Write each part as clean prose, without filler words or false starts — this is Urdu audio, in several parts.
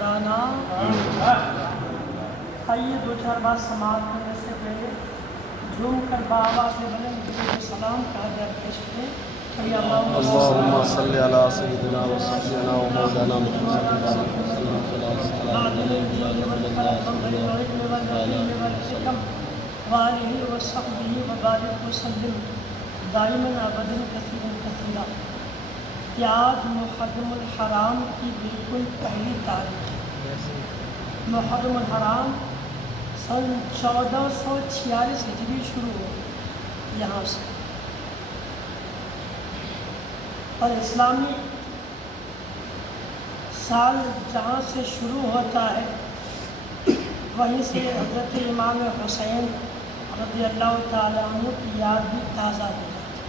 گھرانہ آئیے دو چار بات سماعت کرنے سے پہلے جھوم کر بآواز بلند درود سلام کا در پیش کریں کہ اللہم صلی علی سیدنا و سیدنا و مولانا محمد وآلہ وصحبہ وبارک وسلم دائماً ابداً کثیراً کثیرا۔ آج محرم الحرام کی بالکل پہلی تاریخ ہے۔ محرم الحرام سن 1446 ہجری شروع ہو یہاں سے، اور اسلامی سال جہاں سے شروع ہوتا ہے وہیں سے حضرت امام حسین رضی اللہ تعالیٰ عنہ کی یاد بھی تازہ ہو جاتی ہے۔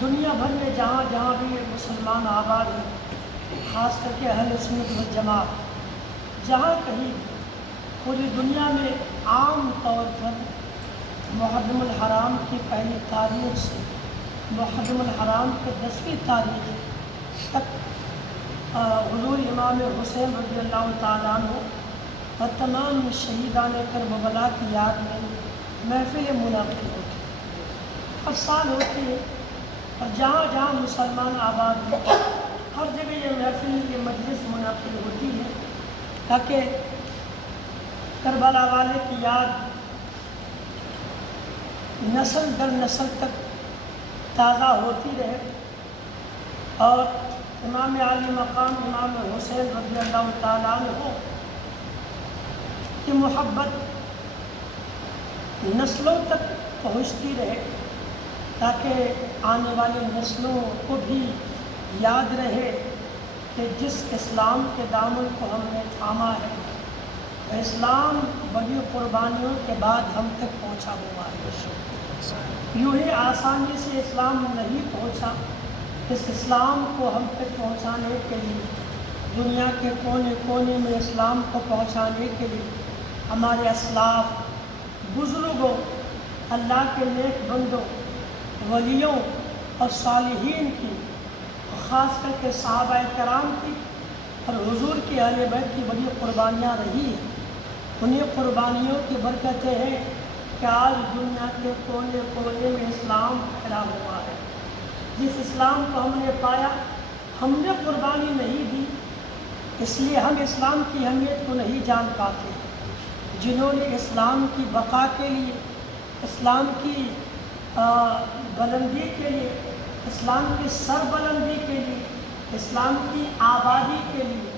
دنیا بھر میں جہاں جہاں بھی مسلمان آباد ہیں، خاص کر کے اہل سنت والجماعت، جہاں کہیں پوری دنیا میں عام طور پر محرم الحرام کی پہلی تاریخ سے محرم الحرام کے 10ویں تاریخ تک حضور امام حسین رضی اللہ تعالیٰ عنہ اور تمام شہیدان کربلا کی یاد میں محفل منعقد ہوتی ہے، ہر سال ہوتی ہے، اور جہاں جہاں مسلمان آباد ہیں ہر جگہ یہ محفل یہ مجلس منعقد ہوتی ہے تاکہ کربلا والے کی یاد نسل در نسل تک تازہ ہوتی رہے، اور امام عالی مقام امام حسین رضی اللہ تعالیٰ عنہ کی محبت نسلوں تک پہنچتی رہے، تاکہ آنے والی نسلوں کو بھی یاد رہے کہ جس اسلام کے دامن کو ہم نے تھاما ہے، اسلام بڑی قربانیوں کے بعد ہم تک پہنچا ہوا ہے۔ یوں ہی آسانی سے اسلام نہیں پہنچا، اس اسلام کو ہم تک پہنچانے کے لیے، دنیا کے کونے کونے میں اسلام کو پہنچانے کے لیے ہمارے اسلاف، بزرگوں، اللہ کے نیک بندوں، ولیوں اور صالحین کی، خاص کر کے صحابہ کرام کی اور حضور کی اہل بیت کی بڑی قربانیاں رہی ہیں۔ انہیں قربانیوں کی برکتیں ہیں کہ آج دنیا کے کونے کونے میں اسلام پھیلا ہوا ہے۔ جس اسلام کو ہم نے پایا، ہم نے قربانی نہیں دی، اس لیے ہم اسلام کی اہمیت کو نہیں جان پاتے۔ جنہوں نے اسلام کی بقا کے لیے، اسلام کی بلندی کے لیے، اسلام کی سربلندی کے لیے، اسلام کی آبادی کے لیے،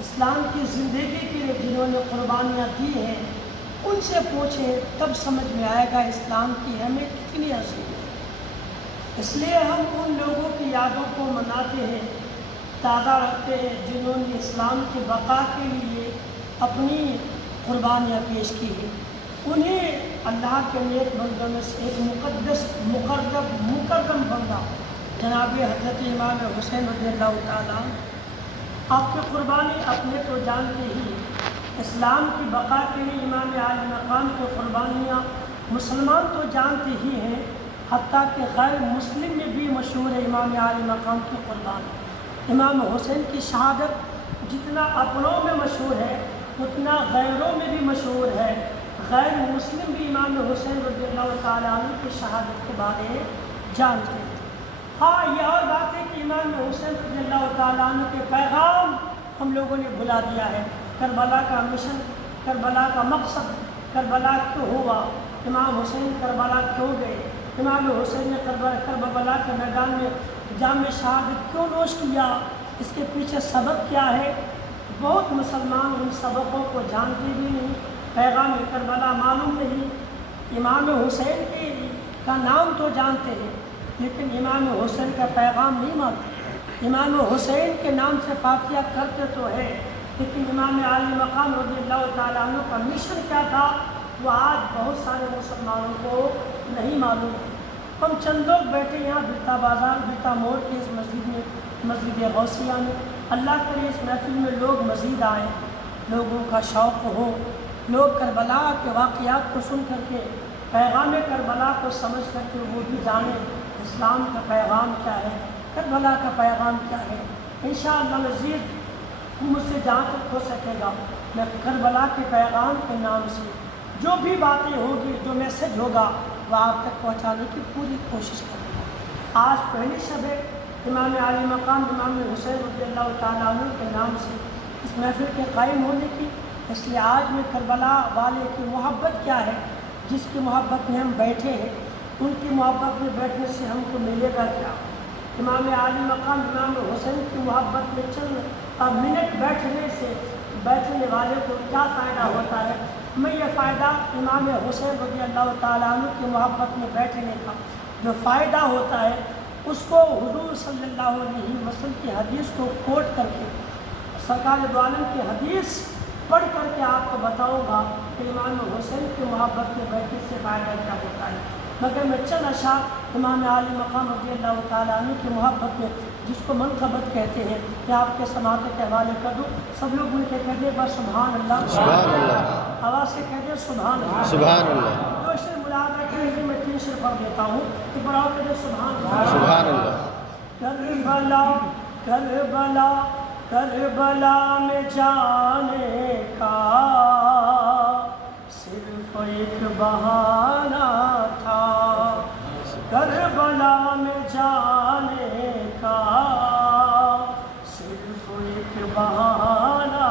اسلام کی زندگی کے لیے جنہوں نے قربانیاں دی ہیں، ان سے پوچھیں تب سمجھ میں آئے گا اسلام کی اہمیت کتنی عظیم ہے۔ اس لیے ہم ان لوگوں کی یادوں کو مناتے ہیں، تازہ رکھتے ہیں، جنہوں نے اسلام کی بقا کے لیے اپنی قربانیاں پیش کی ہیں۔ انہیں اللہ کے نیک بندوں میں سے ایک مقدس مکرم بندہ جناب حضرت امام حسین رضی اللہ تعالیٰ عنہ، آپ کی قربانی اپنے تو جانتے ہی، اسلام کی بقا کے لیے امام عالی مقام کی قربانیاں مسلمان تو جانتے ہی ہیں، حتیٰ کہ غیر مسلم میں بھی مشہور ہے امام عالی مقام کی قربانی۔ امام حسین کی شہادت جتنا اپنوں میں مشہور ہے اتنا غیروں میں بھی مشہور ہے۔ غیر مسلم بھی امام حسین رضی اللہ تعالیٰ عنہ کی شہادت کے بارے جانتے ہیں۔ ہاں، یہ اور بات ہے کہ امام حسین رضی اللہ تعالیٰ عنہ کے پیغام ہم لوگوں نے بھلا دیا ہے۔ کربلا کا مشن، کربلا کا مقصد، کربلا کیوں ہوا، امام حسین کربلا کیوں گئے، امام حسین نے کربلا کے میدان میں جام شہادت کیوں نوش کیا، اس کے پیچھے سبب کیا ہے، بہت مسلمان ان سبقوں کو جانتے بھی نہیں، پیغام کربلا معلوم نہیں۔ امام حسین کا نام تو جانتے ہیں لیکن امام حسین کا پیغام نہیں معلوم۔ امام حسین کے نام سے فاتحہ کرتے تو ہے، لیکن امام عالی مقام رضی اللہ تعالیٰ عنہ کا مشن کیا تھا وہ آج بہت سارے مسلمانوں کو نہیں معلوم۔ ہم چند لوگ بیٹھے یہاں برتا بازار، برتا موڑ کی اس مسجد میں، مسجد غوثیہ میں، اللہ کرے اس محفل میں لوگ مزید آئیں، لوگوں کا شوق ہو، لوگ کربلا کے واقعات کو سن کر کے، پیغام کربلا کو سمجھ کر کے وہ بھی جانیں اسلام کا پیغام کیا ہے، کربلا کا پیغام کیا ہے۔ انشاءاللہ مزید مجھ سے جہاں تک ہو سکے گا میں کربلا کے پیغام کے نام سے جو بھی باتیں ہوگی، جو میسج ہوگا، وہ آپ تک پہنچانے کی پوری کوشش کروں گا۔ آج پہلی شب ہے، امام عالی مقام امام حسین رضی اللہ تعالیٰ عنہ کے نام سے اس محفل کے قائم ہونے کی، اس لیے آج میں کربلا والے کی محبت کیا ہے، جس کی محبت میں ہم بیٹھے ہیں، ان کی محبت میں بیٹھنے سے ہم کو ملے گا کیا؟ امام عالی مقام امام حسین کی محبت میں چند منٹ بیٹھنے سے بیٹھنے والے کو کیا فائدہ ہوتا ہے؟ میں یہ فائدہ امام حسین رضی اللہ تعالیٰ عنہ کی محبت میں بیٹھنے کا جو فائدہ ہوتا ہے، اس کو حضور صلی اللہ علیہ وسلم کی حدیث کو کوٹ کر کے، سرکار دو عالم کی حدیث پڑھ کر کے آپ کو بتاؤں گا کہ امام حسین کی محبت میں بیٹھنے سے فائدہ کیا ہوتا ہے۔ مگر میں چند اشعار امام عالی مقام رضی اللہ تعالیٰ عنہ کی محبت میں، جس کو منقبت کہتے ہیں، میں آپ کے سماعت کے حوالے کر دوں۔ سب لوگ مل کے کہہ دیں بس سبحان اللہ، سبحان اللہ، آواز سے کہہ دیں سبحان اللہ، سبحان اللہ، جو شعر ملاحظہ کریں کہ میں 3 شعر پڑھ دیتا ہوں کہ پڑھاؤ کہہ دیں سبحان اللہ۔ سبحان اللہ۔ کربلا کربلا کربلا میں جانے کا صرف ایک بہانہ تھا، کربلا میں جانے کا صرف ایک بہانہ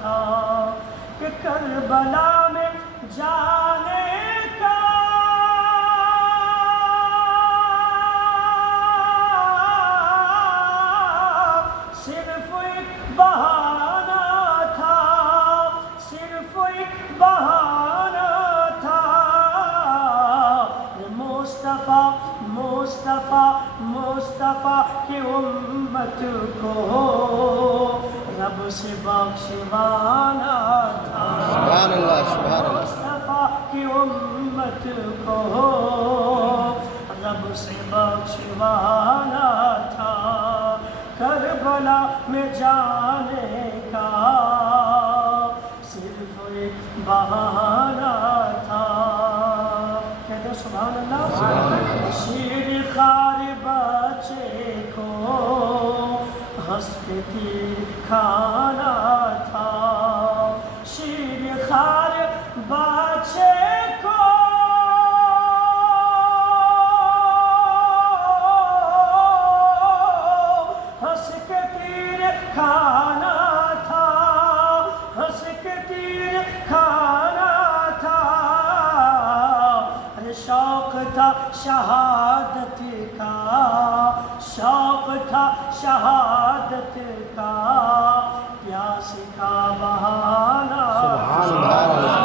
تھا، کہ کربلا میں جانے کا صرف ایک بہانہ تھا، صرف ایک بہانہ تھا، مصطفیٰ مصطفیٰ مصطفیٰ کی امت کو رب سے بخشوانا تھا، سبحان اللہ، سبحان اللہ، مصطفیٰ کی امت کو رب سے بخشوانا تھا، کربلا میں جانے کا صرف ایک بہانہ تھا۔ کہتے ہیں سبحان اللہ۔ سبحان اللہ۔ شیر خار بچے کو ہنس کے تیر کھانا تھا، شیر خار بچے کو ہنس کے تیر کھانا تھا، ہنس کے تیر کھانا تھا، ارے شوق تھا شہادت کا، شوق تھا شہادت کا، پیاس کا بہانہ سبحان اللہ۔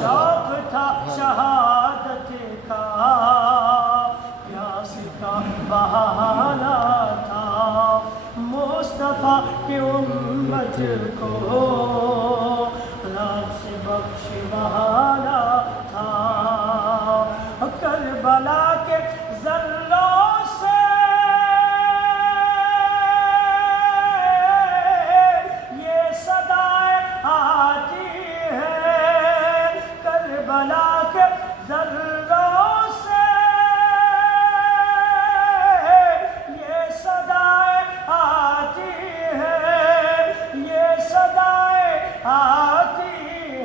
شوق تھا شہادت کا، پیاس کا بہانہ تھا، مصطفیٰ کی امت کو رب سے بخشوانا تھا، کربلا کے ذروں سے یہ صدائیں آتی ہیں، کربلا کے ذروں سے یہ صدائیں آتی ہیں، یہ صدائیں آتی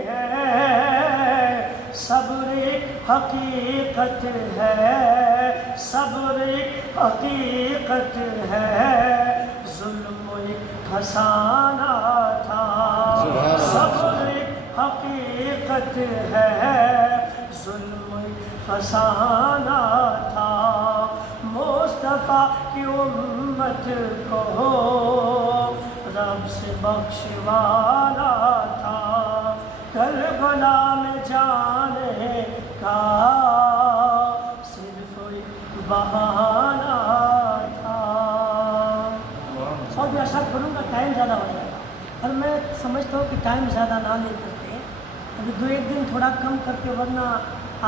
ہیں، صبر ایک حقیقت ہے، صبر ایک حقیقت ہے، ظلم ایک فسانہ تھا، صبر ایک حقیقت ہے، ظلم ایک فسانہ تھا، مصطفیٰ کی امت کو رب سے بخشوانا تھا، کربلا میں جانے کا صرف ایک بہانہ تھا۔ سعودی اشعار پڑھوں گا، ٹائم زیادہ ہو جائے گا، اور میں سمجھتا ہوں کہ ٹائم زیادہ نہ لے کر کے ابھی 2-1 دن تھوڑا کم کر کے، ورنہ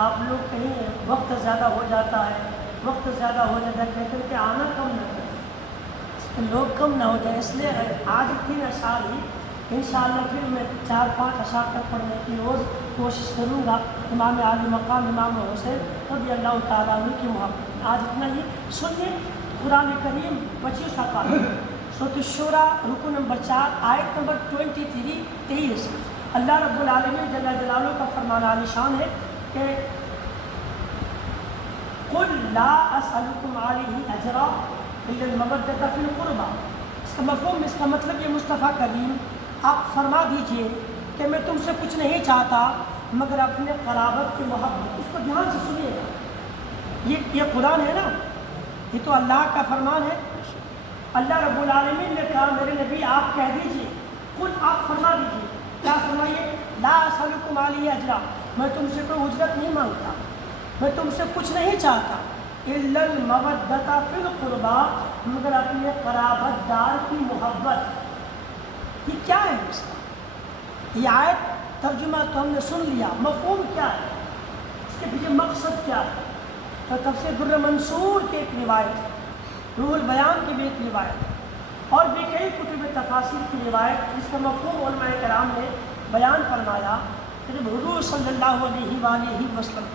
آپ لوگ کہیں وقت زیادہ ہو جاتا ہے، وقت زیادہ ہو جاتا ہے کہہ کر کے آنا کم نہ کریں، لوگ کم نہ ہو جائیں، اس لیے آج 3 اشعار ہی انشاءاللہ پھر میں 4-5 اشعار تک پڑھنے کی روز کوشش کروں گا، امام عالی مقام امام حسین رضی اللہ تعالیٰ عنہ کی محبت میں۔ آج اتنا ہی سنیے، قرآن کریم 25 آپات سورۃ الشورى رکو نمبر 4 آیت نمبر 23 اللہ رب العالمین جل جلالہ کا فرمان عالی شان ہے کہ قل لا اسألکم علیہ اجرا الا المودۃ فی القربى. اس کا مفہوم، اس کا مطلب یہ مصطفیٰ کریم آپ فرما دیجئے کہ میں تم سے کچھ نہیں چاہتا مگر اپنے قرابت کی محبت. اس کو دھیان سے سنیے گا، یہ قرآن ہے نا، یہ تو اللہ کا فرمان ہے. اللہ رب العالمین نے کہا میرے نبی آپ کہہ دیجئے، خود آپ فرما دیجئے. کیا فرمائیے؟ لا اسألکم علیہ اجرا، میں تم سے کوئی اجرت نہیں مانگتا، میں تم سے کچھ نہیں چاہتا. الا المودۃ فی القربى، مگر اپنے قرابت دار کی محبت. یہ کیا ہے اس کا؟ یہ آیت ترجمہ تو ہم نے سن لیا، مفہوم کیا ہے، اس کے پیچھے مقصد کیا ہے؟ تو تفسیر در منصور کی ایک روایت، روح البیان کی بھی ایک روایت، اور بھی کئی کتب تفاسیر کی روایت، جس کا مفہوم علماء کرام نے بیان فرمایا کہ جب حضور صلی اللہ علیہ وآلہ وسلم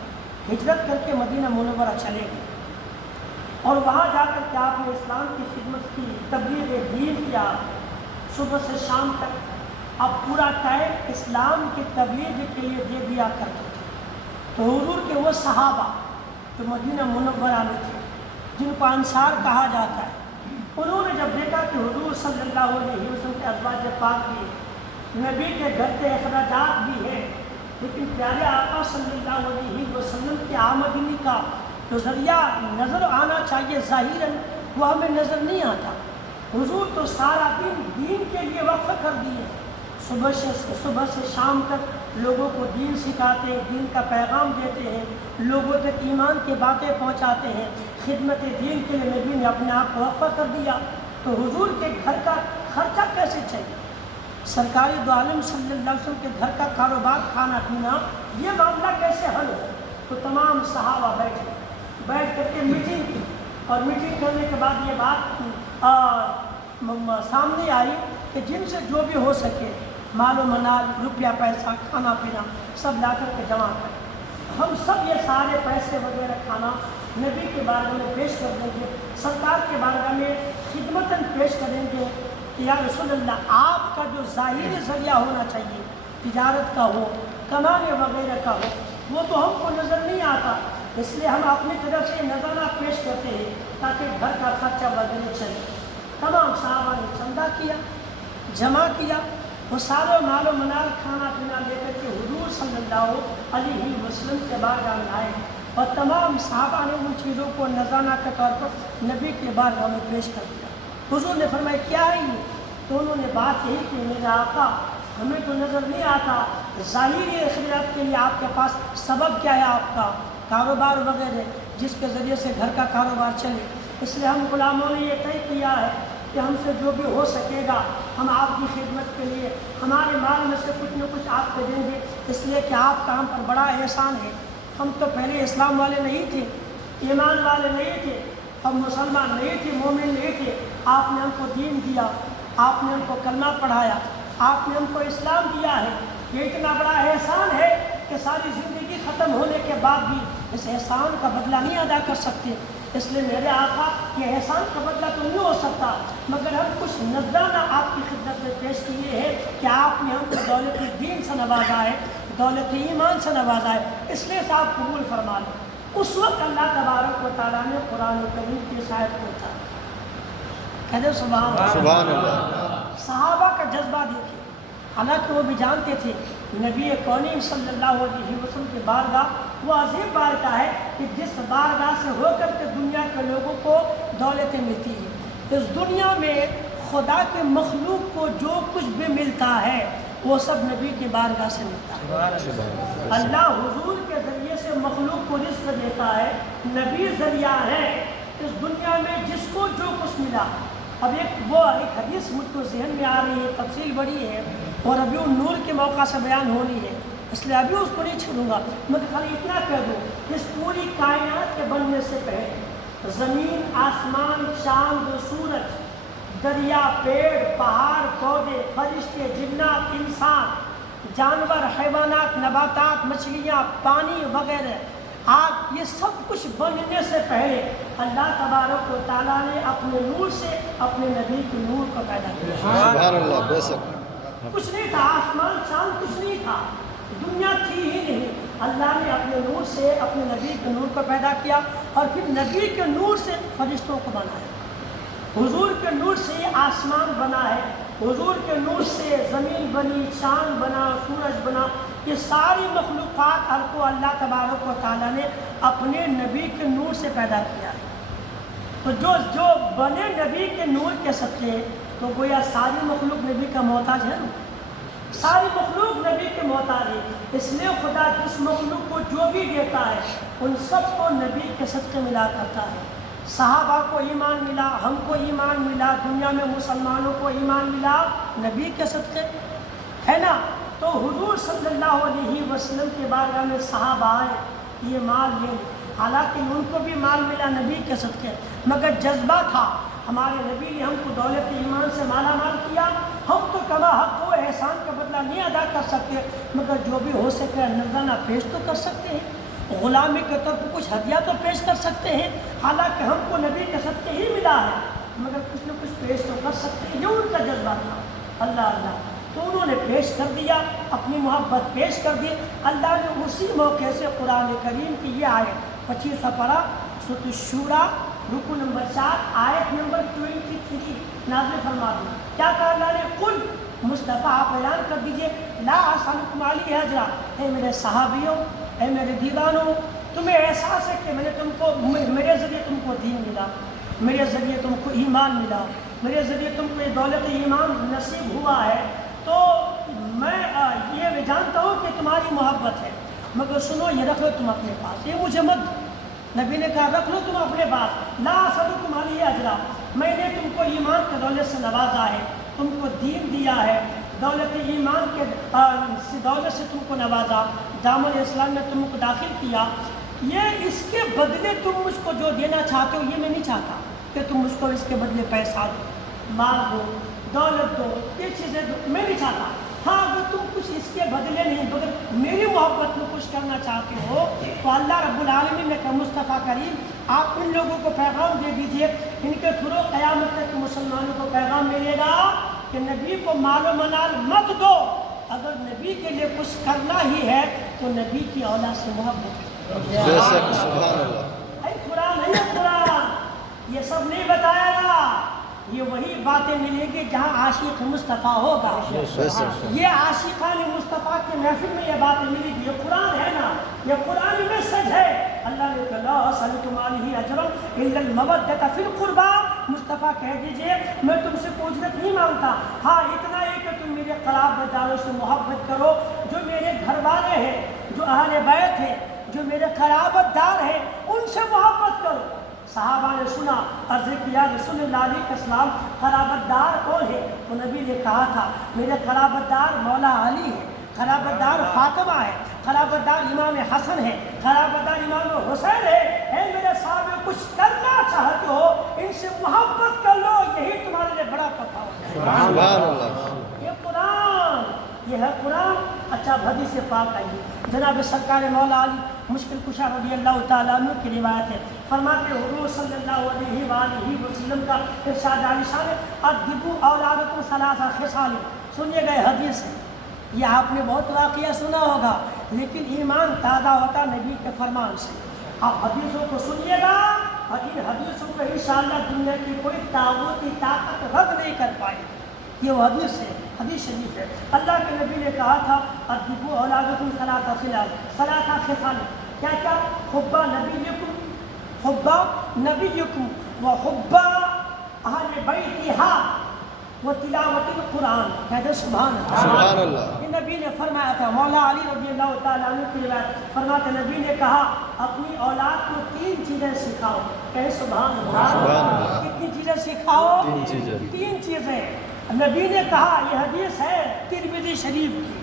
ہجرت کر کے مدینہ منورہ چلے گئے اور وہاں جا کر کے آپ نے اسلام کی خدمت کی، تبلیغ دین کیا، صبح سے شام تک اب پورا ٹائم اسلام کی تبلیغ کے لیے دے دیا کرتے تھے. تو حضور کے وہ صحابہ جو مدینہ منورہ میں تھے، جن کو انصار کہا جاتا ہے، انہوں نے جب دیکھا کہ حضور صلی اللہ علیہ وسلم کے ازواج پاک بھی، نبی کے گھر کے اخراجات بھی ہیں، لیکن پیارے آقا صلی اللہ علیہ وسلم کی آمدنی کا جو ذریعہ نظر آنا چاہیے ظاہراً، وہ ہمیں نظر نہیں آتا. حضور تو سارا دین کے لیے وقف کر دیے، صبح سے شام تک لوگوں کو دین سکھاتے ہیں، دین کا پیغام دیتے ہیں، لوگوں تک ایمان کی باتیں پہنچاتے ہیں. خدمت دین کے لیے نبی نے اپنے آپ کو وقف کر دیا. تو حضور کے گھر کا خرچہ کیسے چاہیے؟ سرکاری دو عالم صلی اللہ علیہ وسلم کے گھر کا کاروبار، کھانا پینا، یہ معاملہ کیسے حل ہو؟ تو تمام صحابہ بیٹھ کر کے میٹنگ کی، اور میٹنگ کرنے کے بعد یہ بات سامنے آئی کہ جن سے جو بھی ہو سکے مال و منال، روپیہ پیسہ، کھانا پینا سب لا کر کے جمع کریں. ہم سب یہ سارے پیسے وغیرہ کھانا نبی کے بارگاہ میں پیش کر دیں گے، سرکار کے بارگاہ میں خدمتاً پیش کریں گے کہ یا رسول اللہ، آپ کا جو ظاہری ذریعہ ہونا چاہیے، تجارت کا ہو، کمانے وغیرہ کا ہو، وہ تو ہم کو نظر نہیں آتا، اس لیے ہم اپنی طرف سے نذرانہ پیش کرتے ہیں تاکہ گھر کا خرچہ وغیرہ چلے. تمام صحابہ نے چندہ کیا، جمع کیا، وہ سارے مال و منال، کھانا پینا لے کر کے حضور صلی اللہ علیہ وسلم کے بارگاہ میں آئے، اور تمام صحابہ نے ان چیزوں کو نذرانہ کے طور پر نبی کے بارگاہ میں پیش کر دیا. حضور نے فرمایا کیا ہے یہ؟ تو انہوں نے بات یہی کہ میرے آقا، ہمیں تو نظر نہیں آتا ظاہری اخراجات کے لیے آپ کے پاس سبب کیا ہے، آپ کا کاروبار وغیرہ جس کے ذریعے سے گھر کا کاروبار چلے. اس لیے ہم غلاموں نے یہ طے کیا ہے کہ ہم سے جو بھی ہو سکے گا ہم آپ کی خدمت کے لیے ہمارے مال میں سے کچھ نہ کچھ آپ کو دیں گے، اس لیے کہ آپ کا ہم پر بڑا احسان ہے. ہم تو پہلے اسلام والے نہیں تھے، ایمان والے نہیں تھے، ہم مسلمان نہیں تھے، مومن نہیں تھے. آپ نے ہم کو دین دیا، آپ نے ہم کو کلمہ پڑھایا، آپ نے ہم کو اسلام دیا ہے. یہ اتنا بڑا احسان ہے کہ ساری زندگی ختم ہونے کے بعد بھی اس احسان کا بدلہ نہیں ادا کر سکتے. اس لیے میرے آقا، یہ احسان کا بدلہ تو نہیں ہو سکتا، مگر ہم کچھ نذرانہ آپ کی خدمت میں پیش کیے ہیں کہ آپ نے ہم کو دولت دین سے نوازا ہے، دولت ایمان سے نوازا ہے، اس لیے سے آپ قبول فرما لیں. اس وقت اللہ تبارک و تعالیٰ نے قرآن کریم کی اس آیت کو اتارا. کہتے سبحان اللہ. صحابہ کا جذبہ دیکھیں، حالانکہ وہ بھی جانتے تھے نبی کونین صلی اللہ علیہ وسلم کی بارگاہ وہ عظیم بارگاہ ہے کہ جس بارگاہ سے ہو کر کے دنیا کے لوگوں کو دولتیں ملتی ہیں. اس دنیا میں خدا کے مخلوق کو جو کچھ بھی ملتا ہے وہ سب نبی کی بارگاہ سے ملتا ہے. اللہ حضور کے ذریعے سے مخلوق کو رزق دیتا ہے، نبی ذریعہ ہے. اس دنیا میں جس کو جو کچھ ملا، اب ایک حدیث مجھ کو ذہن میں آ رہی ہے، تفصیل بڑی ہے اور ابھی نور کے موقع سے بیان ہونی ہے، اس لیے ابھی اس کو نہیں چھوڑوں گا. میں خالی اتنا کہہ دوں، اس پوری کائنات کے بننے سے پہلے زمین، آسمان، چاند، سورج، دریا، پیڑ، پہاڑ، پودے، فرشتے، جنات، انسان، جانور، حیوانات، نباتات، مچھلیاں، پانی وغیرہ، آگ، یہ سب کچھ بننے سے پہلے اللہ تبارک و تعالیٰ نے اپنے نور سے اپنے نبی کے نور کو پیدا کیا. سبحان اللہ. بے شک. کچھ نہیں تھا، آسمان چاند کچھ نہیں تھا، دنیا تھی ہی نہیں. اللہ نے اپنے نور سے اپنے نبی کے نور کو پیدا کیا اور پھر نبی کے نور سے فرشتوں کو بنایا. حضور کے نور سے آسمان بنا ہے، حضور کے نور سے زمین بنی، چاند بنا، سورج بنا. یہ ساری مخلوقات ہر کو اللہ تبارک و تعالیٰ نے اپنے نبی کے نور سے پیدا کیا ہے. تو جو بنے نبی کے نور کے صدقے، تو گویا ساری مخلوق نبی کا محتاج ہے نا، ساری مخلوق نبی کے محتاج ہے. اس لیے خدا جس مخلوق کو جو بھی دیتا ہے ان سب کو نبی کے صدقے ملا کرتا ہے. صحابہ کو ایمان ملا، ہم کو ایمان ملا، دنیا میں مسلمانوں کو ایمان ملا نبی کے صدقے، ہے نا. تو حضور صلی اللہ علیہ وسلم کے بارگاہ میں صحابہ آئے، یہ مال لے، حالانکہ ان کو بھی مال ملا نبی کے صدقے، مگر جذبہ تھا. ہمارے نبی نے ہم کو دولت ایمان سے مالا مال کیا، ہم تو کما حق و احسان کا بدلہ نہیں ادا کر سکتے، مگر جو بھی ہو سکے نذرانہ پیش تو کر سکتے ہیں، غلامی کے طور پر کچھ ہدیہ تو پیش کر سکتے ہیں. حالانکہ ہم کو نبی کے صدقے ہی ملا ہے، مگر کچھ نہ کچھ پیش تو کر سکتے ہیں. یہ ان کا جذبہ تھا. اللہ اللہ، تو انہوں نے پیش کر دیا، اپنی محبت پیش کر دی. اللہ نے اسی موقع سے قرآن کریم کی یہ آیت 25 پارہ سورۃ الشورى رکو نمبر 4 آیت نمبر 23 نازل فرما دی. کیا کہا اللہ نے؟ قل، مصطفیٰ آپ اعلان کر دیجئے، لا اسألکم علیہ اجرا، اے میرے صحابیوں، اے میرے دیوانوں، تمہیں احساس ہے کہ میرے ذریعے تم کو دین ملا، میرے ذریعے تم کو ایمان ملا، میرے ذریعے تم کو یہ دولت ایمان نصیب ہوا ہے، تو میں یہ جانتا ہوں کہ تمہاری محبت ہے، مگر سنو یہ رکھ لو تم اپنے پاس، یہ مجھے مت. نبی نے کہا رکھ لو تم اپنے پاس، لا اسألکم علیہ اجرا، میں نے تم کو ایمان کے دولت سے نوازا ہے، تم کو دین دیا ہے، دولت ایمان کے دولت سے تم کو نوازا، دامن اسلام میں تم کو داخل کیا. یہ اس کے بدلے تم مجھ کو جو دینا چاہتے ہو، یہ میں نہیں چاہتا کہ تم مجھ کو اس کے بدلے پیسہ دو، مال دو، دولت دو، یہ چیزیں دو، میں نہیں چاہتا. ہاں اگر تم کچھ اس کے بدلے نہیں مگر میری محبت میں کچھ کرنا چاہتے ہو تو اللہ رب العالمین نے کہا مصطفیٰ کریم آپ ان لوگوں کو پیغام دے دیجئے، ان کے تھرو قیامت تک مسلمانوں کو پیغام ملے گا کہ نبی کو مال و منال مت دو، اگر نبی کے لیے کچھ کرنا ہی ہے تو نبی کی اولاد سے محبت کرو. بے شک. سبحان اللہ. اے قرآن ہے، یہ قرآن یہ سب نہیں بتایا گا، یہ وہی باتیں ملیں گی جہاں عاشق مصطفیٰ ہوگا. یہ عاشقان مصطفیٰ کے محفل میں یہ باتیں ملیں گی. یہ قرآن ہے نا، یہ قرآن میں سچ ہے. اللہ نے کہا لا اسألکم علیہ اجرا الا المودۃ فی القربى، مصطفیٰ کہہ دیجئے میں تم سے کوئی اجرت نہیں مانگتا، ہاں اتنا ہی کہ تم میرے قرابت داروں سے محبت کرو، جو میرے گھر والے ہیں، جو اہل بیت ہیں، جو میرے قرابت دار ہیں، ان سے محبت کرو. صحابہ نے سنا، عرض کیا رسول اللہ علیہ السلام قرابت دار کون ہے؟ تو نبی نے کہا تھا میرے قرابت دار مولا علی ہے، قرابت دار فاطمہ ہے، قرابت دار امام حسن ہے، قرابت دار امام حسین ہے. اے میرے صحابہ کچھ کرنا چاہتے ہو ان سے محبت کر لو، یہی تمہارے لیے بڑا پتہ ہے. سبحان اللہ. یہ قرآن، یہ ہے قرآن. اچھا حدیث پاک آئیے، جناب سرکار مولا علی مشکل کشا رضی اللہ تعالیٰ عنہ کی روایت ہے، فرماتے حضور صلی اللہ علیہ وآلہ وسلم کا ارشاد عالی شان ہے ادبوا اولادکم ثلاث خصال. سنیے گئے حدیث ہے، یہ آپ نے بہت واقعہ سنا ہوگا، لیکن ایمان تازہ ہوتا نبی کے فرمان سے. آپ حدیثوں کو سنیے گا اور ان حدیثوں کو انشاءاللہ دنیا کی کوئی طاغوتی طاقت رد نہیں کر پائے. یہ وہ حدیث ہے، حدیث شریف ہے. اللہ کے نبی نے کہا تھا ادبوا اولادکم ثلاث خصال. کیا کیا؟ حب نبیکم و حب اہل بیتہا و تلاوت القرآن. کہتے ہیں سبحان اللہ. سبحان اللہ. یہ نبی نے فرمایا تھا. مولا علی رضی اللہ تعالیٰ عنہ کی روایت فرماتے نبی نے کہا اپنی اولاد کو 3 چیزیں سکھاؤ. کہے سبحان اللہ. سبحان اللہ. کتنی چیزیں سکھاؤ؟ 3 چیزیں. 3 چیزیں نبی نے کہا. یہ حدیث ہے ترمذی شریف کی،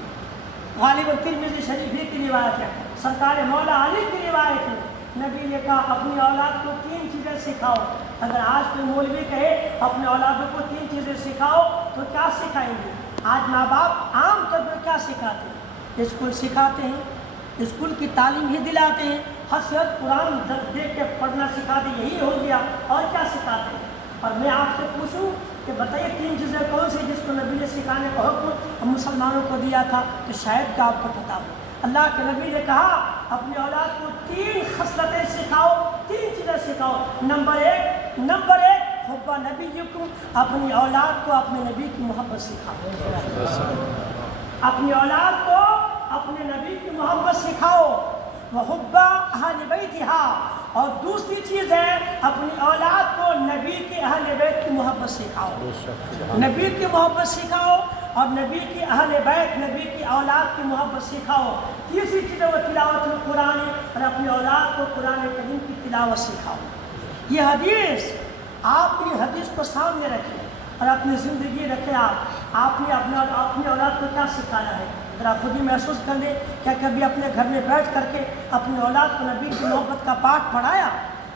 غالباً ترمذی شریف ہی کی روایت ہے، سرکار مولا علی کی روایت ہے. نبی نے کہا اپنی اولاد کو 3 چیزیں سکھاؤ. اگر آج کوئی مولوی کہے اپنے اولادوں کو 3 چیزیں سکھاؤ تو کیا سکھائیں گے؟ آج ماں باپ عام طور پر کیا سکھاتے ہیں؟ اسکول سکھاتے ہیں، اسکول کی تعلیم ہی دلاتے ہیں، حسیت قرآن دیکھ کے پڑھنا سکھاتے، یہی ہو گیا، اور کیا سکھاتے ہیں؟ اور میں آپ سے پوچھوں کہ بتائیے 3 چیزیں کون سی جس کو نبی نے سکھانے کا حکم ہم مسلمانوں کو دیا تھا؟ تو شاید کہ آپ کو پتہ ہو۔ اللہ کے نبی نے کہا اپنی اولاد کو 3 خصلتیں سکھاؤ، 3 چیزیں سکھاؤ۔ نمبر ایک حب نبیکم، اپنی اولاد کو اپنے نبی کی محبت سکھاؤ، اپنی اولاد کو اپنے نبی کی محبت سکھاؤ۔ وحب اہل بیتہا، اور دوسری چیز ہے اپنی اولاد کو نبی کے اہل بیت کی محبت سکھاؤ، نبی کی محبت سکھاؤ اور نبی کی اہل بیت، نبی کی اولاد کی محبت سکھاؤ۔ تیسری چیز ہے وہ تلاوت القرآن، اور اپنی اولاد کو قرآن کریم کی تلاوت سکھاؤ۔ یہ حدیث، آپ یہ حدیث کو سامنے رکھیں اور اپنی زندگی رکھیں۔ آپ نے اپنی اولاد کو کیا سکھایا ہے؟ ذرا خود ہی محسوس کر لیں، کیا کبھی اپنے گھر میں بیٹھ کر کے اپنی اولاد کو نبی کی محبت کا پاٹھ پڑھایا؟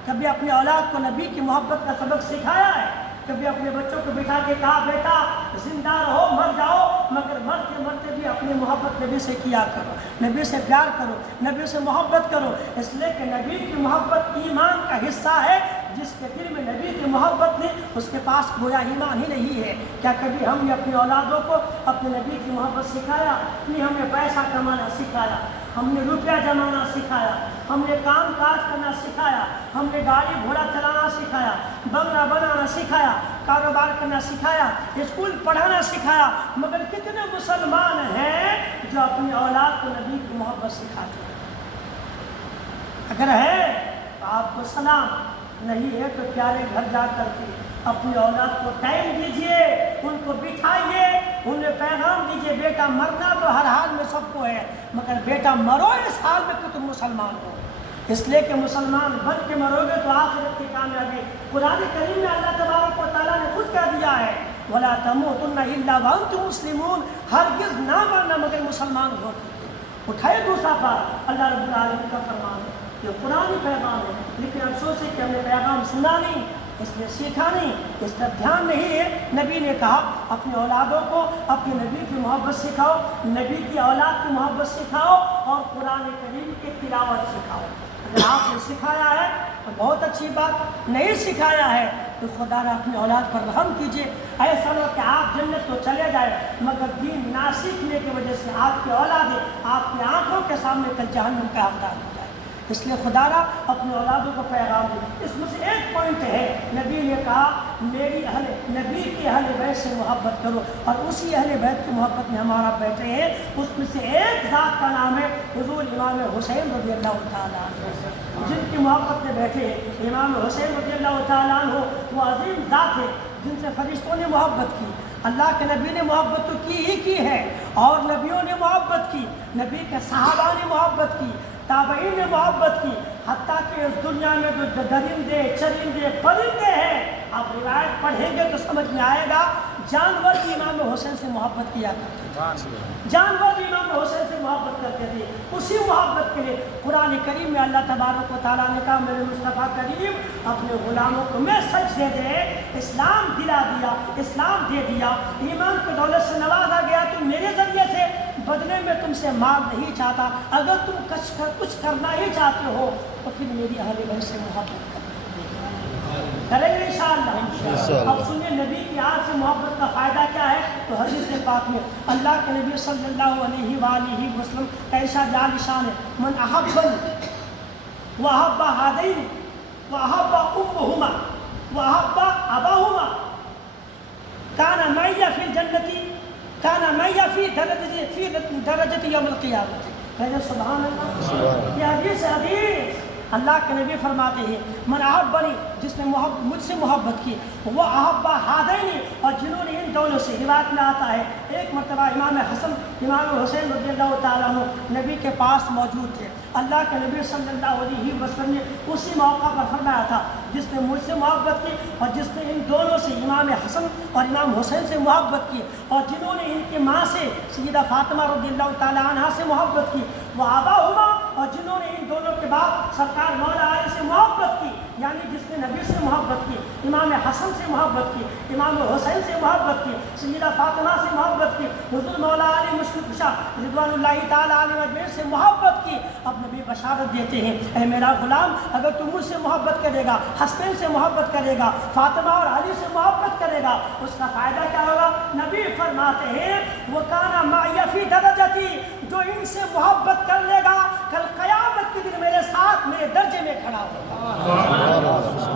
کبھی اپنی اولاد کو نبی کی محبت کا سبق سکھایا ہے؟ کبھی اپنے بچوں کو بٹھا کے کہا بیٹا زندہ رہو مر جاؤ مگر مرتے مرتے بھی اپنی محبت نبی سے کیا کرو، نبی سے پیار کرو، نبی سے محبت کرو، اس لیے کہ نبی کی محبت ایمان کا حصہ ہے۔ جس کے دل میں نبی کی محبت نہیں اس کے پاس گویا ایمان ہی نہیں ہے۔ کیا کبھی ہم نے اپنی اولادوں کو اپنے نبی کی محبت سکھایا؟ نہیں، ہم نے پیسہ کمانا سکھایا، ہم نے روپیہ جمانا سکھایا، ہم نے کام کاج کرنا سکھایا، ہم نے گاڑی گھوڑا چلانا سکھایا، بنگلہ بنانا سکھایا، کاروبار کرنا سکھایا، اسکول پڑھانا سکھایا، مگر کتنے مسلمان ہیں جو اپنی اولاد کو نبی کی محبت سکھاتے ہیں؟ اگر ہے تو آپ کو سلام، نہیں ہے تو پیارے گھر جا کر کے اپنی اولاد کو ٹائم دیجئے، ان کو بٹھائیے، انہیں پیغام دیجئے بیٹا مرنا تو ہر حال میں سب کو ہے، مگر بیٹا مرو اس حال میں کہ تم مسلمان ہو، اس لیے کہ مسلمان بن کے مرو گے تو آخرت کی کامیابی۔ قرآن کریم میں اللہ تبارک و تعالیٰ نے خود کہہ دیا ہے وَلَا تَمُوتُنَّ إِلَّا وَأَنْتُمْ مُسْلِمُونَ، ہرگز نہ مرنا مگر مسلمان ہو۔ اٹھائے دوسرا پار، اللہ رب العالمین کا فرمان ہے، یہ قرآن پیغام ہے، لیکن افسوس ہے کہ ہم نے پیغام سنا نہیں، اس نے سیکھا نہیں، اس کا دھیان نہیں ہے۔ نبی نے کہا اپنی اولادوں کو اپنے نبی کی محبت سکھاؤ، نبی کی اولاد کی محبت سکھاؤ اور قرآن کریم کی تلاوت سکھاؤ۔ اگر آپ نے سکھایا ہے تو بہت اچھی بات، نہیں سکھایا ہے تو خدا را اپنی اولاد پر رحم کیجیے۔ ایسا نہ کہ آپ جنت تو چلے جائیں مگر دین نہ سیکھنے کی وجہ سے آپ کی اولادیں آپ کی آنکھوں کے سامنے کل جہنم کا حقدار ہو جائے۔ اس لیے خدا را اپنے اولادوں کو پیغام دے۔ اس میں سے ایک پوائنٹ ہے، نبی نے کہا نبی کی اہل بیت سے محبت کرو، اور اسی اہل بیت کی محبت میں ہمارا بیٹھے ہیں۔ اس میں سے ایک ذات کا نام ہے حضور امام حسین رضی اللہ تعالیٰ عنہ، جن کی محبت میں بیٹھے ہیں۔ امام حسین رضی اللہ تعالیٰ عنہ وہ عظیم ذات ہے جن سے فرشتوں نے محبت کی، اللہ کے نبی نے محبت تو کی ہی کی ہے، اور نبیوں نے محبت کی، نبی کے صحابہ نے محبت کی، تابعین نے محبت کی، حتیٰ کہ اس دنیا میں جو درندے چرندے پرندے ہیں، آپ روایت پڑھیں گے تو سمجھ میں آئے گا، جانور بھی امام حسین سے محبت کیا کرتے تھے، جانور بھی امام حسین سے محبت کرتے تھے۔ اسی محبت کے لیے قرآن کریم میں اللہ تبارک و تعالیٰ نے کہا میرے مصطفیٰ کریم اپنے غلاموں کو میں سچ دے دے، اسلام دلا دیا، اسلام دے دیا، ایمان کی دولت سے نوازا گیا، تو میرے ذریعے سے بدلے میں تم سے مال نہیں چاہتا، اگر تم کچھ کرنا ہی چاہتے ہو تو پھر میری اہل بیت سے محبت کریں گے انشاءاللہ۔ اب سنیے نبی کی آج سے محبت کا فائدہ کیا ہے، تو حدیث پاک میں اللہ کے نبی صلی اللہ علیہ وآلہ وسلم کا ارشاد عالی شان ہے من احبنی واحب ہذین واحب امہما واحب اباہما کان معی فی الجنت کان معی فی درجۃ یوم القیامۃ۔ کہتے سبحان اللہ، یہ حدیث اللہ کے نبی فرماتے ہیں من احبنی، جس نے مجھ سے محبت کی، وہ احب ہذین، اور جنہوں نے ان دونوں سے، روایت میں آتا ہے ایک مرتبہ امام حسن امام حسین رضی اللہ تعالیٰ عنہ نبی کے پاس موجود تھے، اللہ کے نبی صلی اللہ علیہ وسلم نے اسی موقع پر فرمایا تھا جس نے مجھ سے محبت کی اور جس نے ان دونوں سے امام حسن اور امام حسین سے محبت کی اور جنہوں نے ان کی ماں سے سیدہ فاطمہ رضی اللہ تعالیٰ عنہ سے محبت کی، وہ آباہما، اور جنہوں نے ان دونوں کے بعد سرکار مولا علی سے محبت کی، یعنی جس نے نبی سے محبت کی، امام حسن سے محبت کی، امام حسین سے محبت کی، سیدہ فاطمہ سے محبت کی، حضور مولا علی مشکل کشا رضوان اللہ تعالیٰ علیہ اجمعین سے محبت کی، اب نبی بشارت دیتے ہیں، اے میرا غلام اگر تم مجھ سے محبت کرے گا، حسنین سے محبت کرے گا، فاطمہ اور علی سے محبت کرے گا، اس کا فائدہ کیا ہوگا؟ نبی فرماتے ہیں وَكَانَ مَعِيَ فِي دَرَجَتِي، جو ان سے محبت کر لے گا کل قیامت کے دن میرے ساتھ میرے درجے میں کھڑا ہوگا۔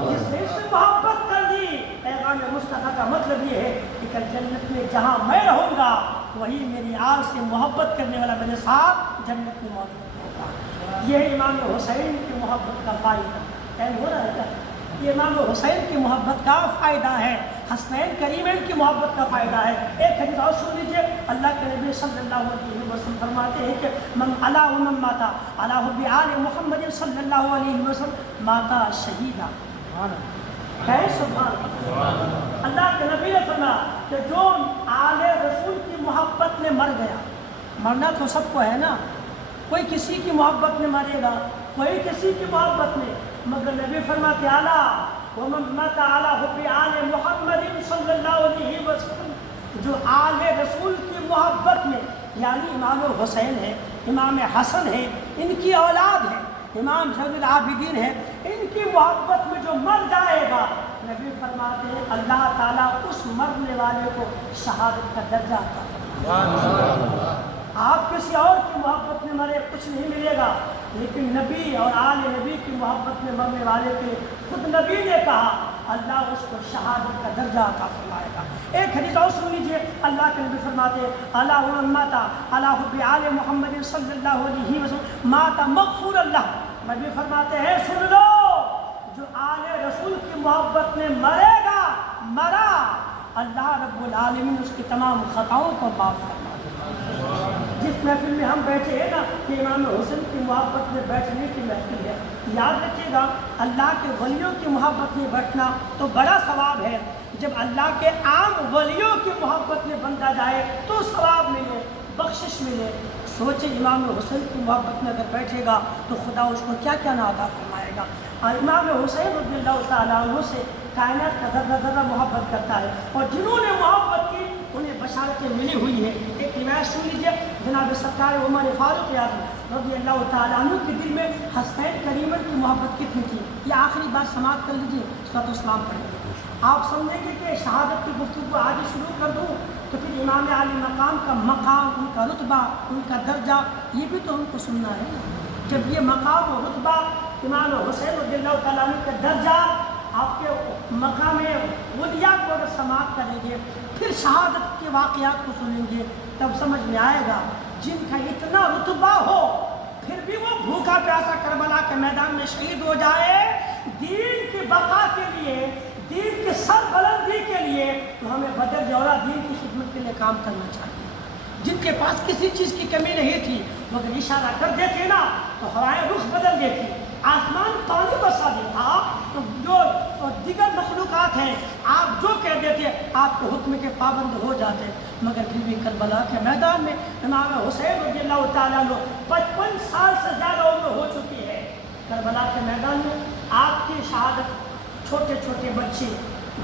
جس نے ان سے محبت کر لی، پیغام مصطفیٰ کا مطلب یہ ہے کہ کل جنت میں جہاں میں رہوں گا وہی میری آگ سے محبت کرنے والا میرے ساتھ جنت میں موجود ہوگا۔ یہ امام حسین کی محبت کا فائدہ ٹائم ہو رہا ہے کیا؟ یہ امام حسین کی محبت کا فائدہ ہے، حسنین کریمین کی محبت کا فائدہ ہے۔ ایک حدیث اور سن لیجیے، اللہ کے نبی صلی اللہ علیہ وسلم فرماتے ہیں کہ من علا ومن ماتا علی حب آل محمد صلی اللہ علیہ وسلم ماتا شہیدا۔ ہے سبحان اللہ۔ اللہ کے نبی نے فرمایا کہ جو آل رسول کی محبت میں مر گیا، مرنا تو سب کو ہے نا، کوئی کسی کی محبت میں مرے گا، کوئی کسی کی محبت میں، مگر نبی فرماتے اعلیٰ ومن مات علی حب آل محمد صلی اللہ علیہ وسلم، جو آل رسول کی محبت میں، یعنی امام حسین ہے، امام حسن ہے، ان کی اولاد ہے، امام زین العابدین ہے، ان کی محبت میں جو مر جائے گا، نبی فرماتے ہیں اللہ تعالیٰ اس مرنے والے کو شہادت کا درجہ عطا فرمائے۔ آپ کسی اور کی محبت میں مرے کچھ نہیں ملے گا، لیکن نبی اور آل نبی کی محبت میں مرنے والے کے خود نبی نے کہا اللہ اس کو شہادت کا درجہ عطا فرمائے گا۔ ایک حدیث اور سن لیجیے، اللہ کے نبی فرماتے ہیں الا ومن مات علی حب آل محمد صلی اللہ علیہ وسلم مات مغفور اللہ۔ نبی فرماتے ہیں سن لو، جو آل رسول کی محبت میں مرے گا، مرا، اللہ رب العالمین اس کی تمام خطاؤں کو معاف فرما دے۔ جس محفل میں ہم بیٹھے ہیں نا، یہ امام حسین کی محبت میں بیٹھنے کی محفل ہے، یاد رکھیے گا اللہ کے ولیوں کی محبت میں بیٹھنا تو بڑا ثواب ہے، جب اللہ کے عام ولیوں کی محبت میں بندہ جائے تو ثواب ملے، بخشش ملے۔ سوچے امام حسین کی محبت میں اگر بیٹھے گا تو خدا اس کو کیا کیا نہ عطا فرمائے گا۔ اور امام حسین رضی اللہ تعالیٰ عنہ سے کائنات کا ذرہ ذرہ محبت کرتا ہے، اور جنہوں نے محبت کی انہیں بشارتیں ملی ہوئی ہیں۔ ایک روایت سن لیجیے، جناب سرکار عمر فاروق اعظم رضی اللہ تعالیٰ عنہ کے دل میں حسنین کریمین کی محبت کتنی تھی، یہ آخری بات سماعت کر لیجیے، صلاۃ والسلام پڑھیں گے۔ آپ سمجھیں گے کہ شہادت کی گفتگو کو آگے شروع کر دوں تو پھر امام علی مقام کا مقام، ان کا رتبہ، ان کا درجہ، یہ بھی تو ہم کو سننا ہے نا۔ جب یہ مقام و رتبہ امام حسین رضی اللہ تعالیٰ عنہ کا درجہ آپ کے مقام ولیاء کو اگر سماعت کریں گے، پھر شہادت کے واقعات کو سنیں گے، تب سمجھ میں آئے گا جن کا اتنا رتبہ ہو پھر بھی وہ بھوکا پیاسا کربلا کے میدان میں شہید ہو جائے دین کی بقا کے لیے، دین کی سر بلندی کے لیے، تو ہمیں بدر جوڑا دین کی خدمت کے لیے کام کرنا چاہیے۔ جن کے پاس کسی چیز کی کمی نہیں تھی وہ اگر اشارہ کر دیتے نا تو ہوائیں رخ بدل دیتی، آسمان پانی برسا دیتا، تو جو دیگر مخلوقات ہیں آپ جو کہہ دیتے آپ کے حکم کے پابند ہو جاتے، مگر پھر بھی کربلا کے میدان میں امام حسین رضی اللہ تعالیٰ عنہ 55 سال سے زیادہ عمر ہو چکی ہے، کربلا کے میدان میں آپ کی شہادت، چھوٹے چھوٹے بچے،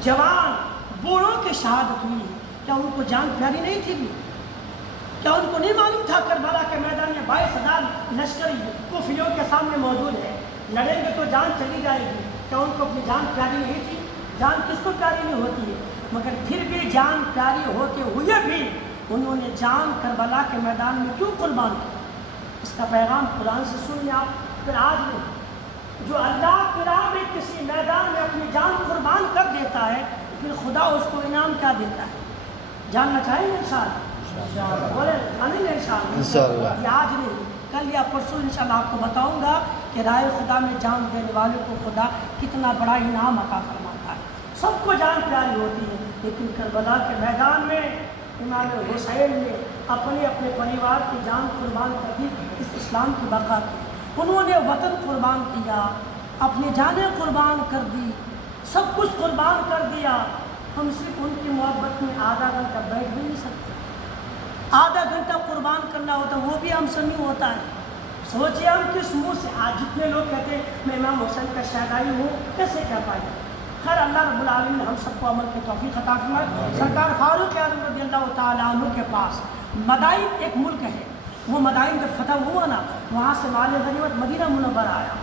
جوان، بوڑھوں کی شہادت ہوئی ہے، کیا ان کو جان پیاری نہیں تھی بھی؟ کیا ان کو نہیں معلوم تھا کربلا کے میدان میں 22,000 لشکر کوفیوں کے سامنے موجود ہے، لڑیں گے تو جان چلی جائے گی؟ کیا ان کو اپنی جان پیاری نہیں تھی؟ جان کس کو پیاری نہیں ہوتی ہے، مگر پھر بھی جان پیاری ہوتے ہوئے بھی انہوں نے جان کربلا کے میدان میں کیوں قربان کی؟ اس کا پیغام قرآن سے سن لیا، پھر آج نہیں۔ جو اللہ کی راہ میں کسی میدان میں اپنی جان قربان کر دیتا ہے پھر خدا اس کو انعام کیا دیتا ہے؟ جاننا چاہیں گے انشاءاللہ؟ بولے جانیں گے انشاءاللہ؟ یہ آج نہیں، کل یا پرسوں انشاءاللہ آپ کو بتاؤں گا کہ رائے خدا میں جان دینے والے کو خدا کتنا بڑا انعام عطا فرماتا ہے۔ سب کو جان پیاری ہوتی ہے، لیکن کربلا کے میدان میں امام حسین نے اپنے پریوار کی جان قربان کر دی اس اسلام کی بقا کی۔ انہوں نے وطن قربان کیا، اپنی جانیں قربان کر دی، سب کچھ قربان کر دیا۔ ہم صرف ان کی محبت میں آدھا گھنٹہ بیٹھ بھی نہیں سکتے، آدھا گھنٹہ قربان کرنا ہوتا وہ بھی ہم سے نہیں ہوتا ہے۔ سوچیے ہم کس منہ سے آج جتنے لوگ کہتے ہیں میں امام حسین کا شہدائی ہوں، کیسے کہہ پائیں؟ خیر اللہ رب العالمین نے ہم سب کو عمل کی توفیق عطا فرمائے۔ سرکار فاروق اعظم رضی اللہ تعالیٰ عنہ کے پاس مدائن ایک ملک ہے، وہ مدائن جب فتح ہوا نا، وہاں سے مال غنیمت مدینہ منورہ آیا۔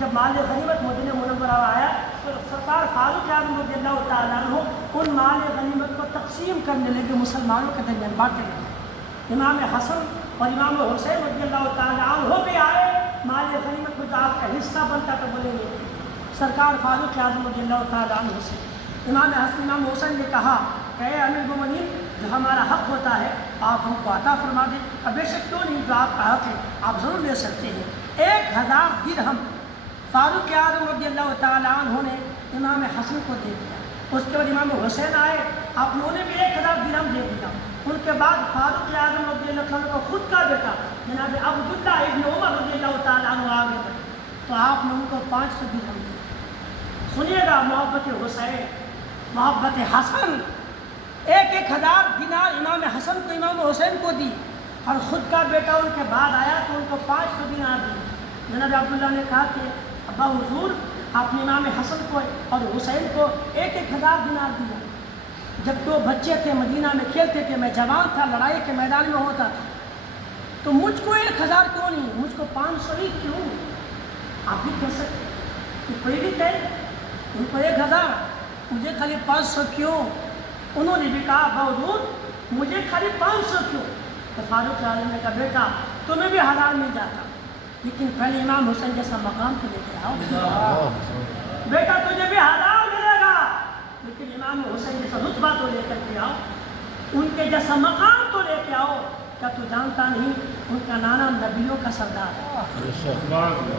جب مال غنیمت مدینہ منورہ آیا تو سرکار فاروق اعظم رضی اللہ تعالیٰ عنہ ان مال غنیمت کو تقسیم کرنے لگے، مسلمانوں کے درمیان بانٹنے لگے۔ امام حسن اور امام حسین رضی اللہ تعالیٰ عنہ بھی آئے، مال غنیمت کو جو آپ کا حصہ بنتا تو بولیں گے سرکار فاروق اعظم رضی اللہ تعالیٰ عنہ سے۔ امام حسن امام حسین نے کہا کہ اے امیر المومنین، جو ہمارا حق ہوتا ہے آپ ہم کو عطا فرما دیں۔ اب بے شک کیوں نہیں، جو آپ کا حق ہے آپ ضرور لے سکتے ہیں۔ 1000 درہم فاروق اعظم رضی اللہ تعالیٰ عنہ نے امام حسن کو دے دیا۔ اس کے بعد امام حسین آئے، آپ نے بھی 1000 درہم دے دیا۔ ان کے بعد فاروق اعظم رضی اللہ تعالیٰ عنہ کو خود کا بیٹا جناب عبداللہ ابن عمر رضی اللہ تعالیٰ عنہ آ گئے تو آپ نے ان کو 500 درہم دیا۔ سنیے گا، محبت حسین، محبت حسن، 1000 دینار امام حسن کو امام حسین کو دی، اور خود کا بیٹا ان کے بعد آیا تو ان کو 500 دینار دی۔ جناب عبداللہ نے کہا کہ ابا حضور، آپ نے امام حسن کو اور حسین کو 1000 دینار دیا، جب کہ وہ بچے تھے مدینہ میں کھیلتے تھے، میں جوان تھا، لڑائی کے میدان میں ہوتا تھا، تو مجھ کو 1000 کیوں نہیں، مجھ کو 500 ہی کیوں؟ آپ بھی کہہ سکتے ہیں، کوئی بھی کہے ان کو 1000، مجھے خالی 500 کیوں؟ انہوں نے بھی کہا ابا حضور مجھے خالی 500 کیوں؟ تو فاروق اعظم نے کہا بیٹا تمہیں بھی 1000 مل جاتا، لیکن پہلے امام حسین جیسا مقام تو لے کے آؤ۔ بیٹا تجھے بھی 1000 ملے گا، لیکن امام حسین جیسا رتبہ تو لے کر کے آؤ، ان کے جیسا مقام تو لے کے آؤ۔ کیا تو جانتا نہیں ان کا نانا نبیوں کا سردار ہے؟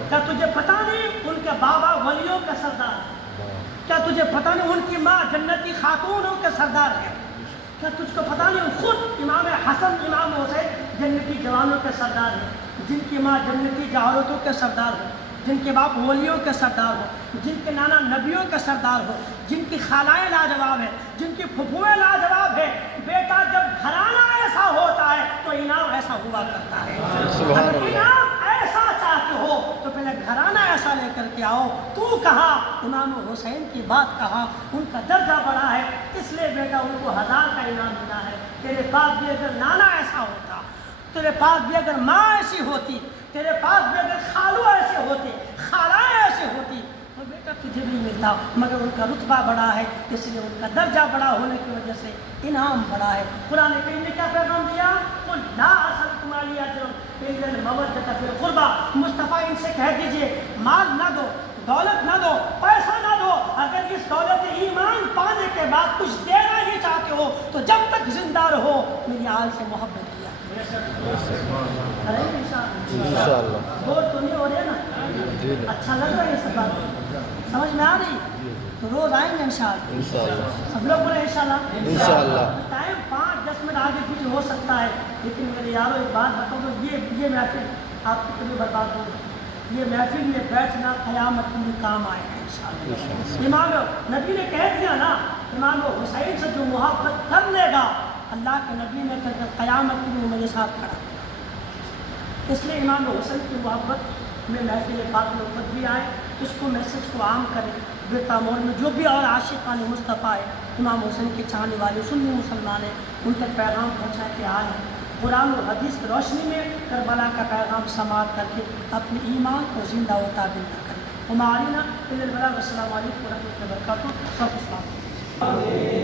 کیا تجھے پتہ نہیں ان کے بابا ولیوں کا سردار ہے؟ کیا تجھے پتہ نہیں ان کی ماں جنتی خاتونوں کے سردار ہے؟ کیا تجھ کو پتہ نہیں خود امام حسن امام حسین جنتی جوانوں کے سردار ہیں، جن کی ماں جنتی جہالتوں کے سردار ہو، جن کے باپ ولیوں کے سردار ہو، جن کے نانا نبیوں کے سردار ہو، جن کی خالائیں لاجواب ہیں، جن کی پھپھویں لاجواب ہیں۔ بیٹا جب گھرانہ ایسا ہوتا ہے تو انعام ایسا ہوا کرتا ہے۔ اگر انعام ایسا چاہتے ہو تو پہلے گھرانہ ایسا لے کر کے آؤ۔ تو کہا امام حسین کی بات کہا، ان کا درجہ بڑا ہے، اس لیے بیٹا ان کو 1000 کا انعام ملا ہے۔ تیرے پاس بھی اگر نانا ایسا ہوتا، تیرے پاس بھی اگر ماں ایسی ہوتی، تیرے پاس بھی اگر خالو ایسے ہوتے، خالائیں ایسے ہوتی تو بیٹا تجھے بھی ملتا، مگر ان کا رتبہ بڑا ہے، اس لیے ان کا درجہ بڑا ہونے کی وجہ سے انعام بڑا ہے۔ قرآن کریم نے کیا پیغام دیا؟ قل لا اسألکم علیہ اجرا الا المودۃ فی القربى۔ مصطفیٰ ان سے کہہ دیجئے مال نہ دو، دولت نہ دو، پیسہ نہ دو، اگر اس دولت ایمان پانے کے بعد کچھ دینا ہی چاہتے ہو تو جب تک زندہ رہو میری آل سے محبت کیا۔ انشاءاللہ بور تو نہیں ہو رہے نا؟ اچھا لگ رہا ہے یہ سب بات، سمجھ میں آ رہی؟ تو روز آئیں گے انشاءاللہ، سب لوگ بولے انشاءاللہ۔ ٹائم 5-10 منٹ آگے پیچھے ہو سکتا ہے، لیکن میرے یارو ایک بات بتاؤ تو یہ محفل آپ کی کبھی برباد ہو، یہ محفل میں بیٹھنا قیامت میں کام آئے گا انشاءاللہ۔ امام نبی نے کہہ دیا نا، امام حسین سے جو محبت کر لے گا اللہ کے نبی نے کہا قیامت میں میرے ساتھ کھڑا۔ اس لیے امام حسین کی محبت میں محفل پاک میں خود بھی آئے، اس کو میسج کو عام کرے، بیتا مور میں جو بھی اور عاشقان مصطفیٰ ہے، امام حسین کے چاہنے والے سنی مسلمان ہیں، ان تک پیغام پہنچا کے آئے ہیں۔ قرآن اور حدیث کی روشنی میں کربلا کا پیغام سماعت کر کے اپنے ایمان کو زندہ و تابع کریں۔ ہمارا السلام علیکم ورحمۃ اللہ وبرکاتہ۔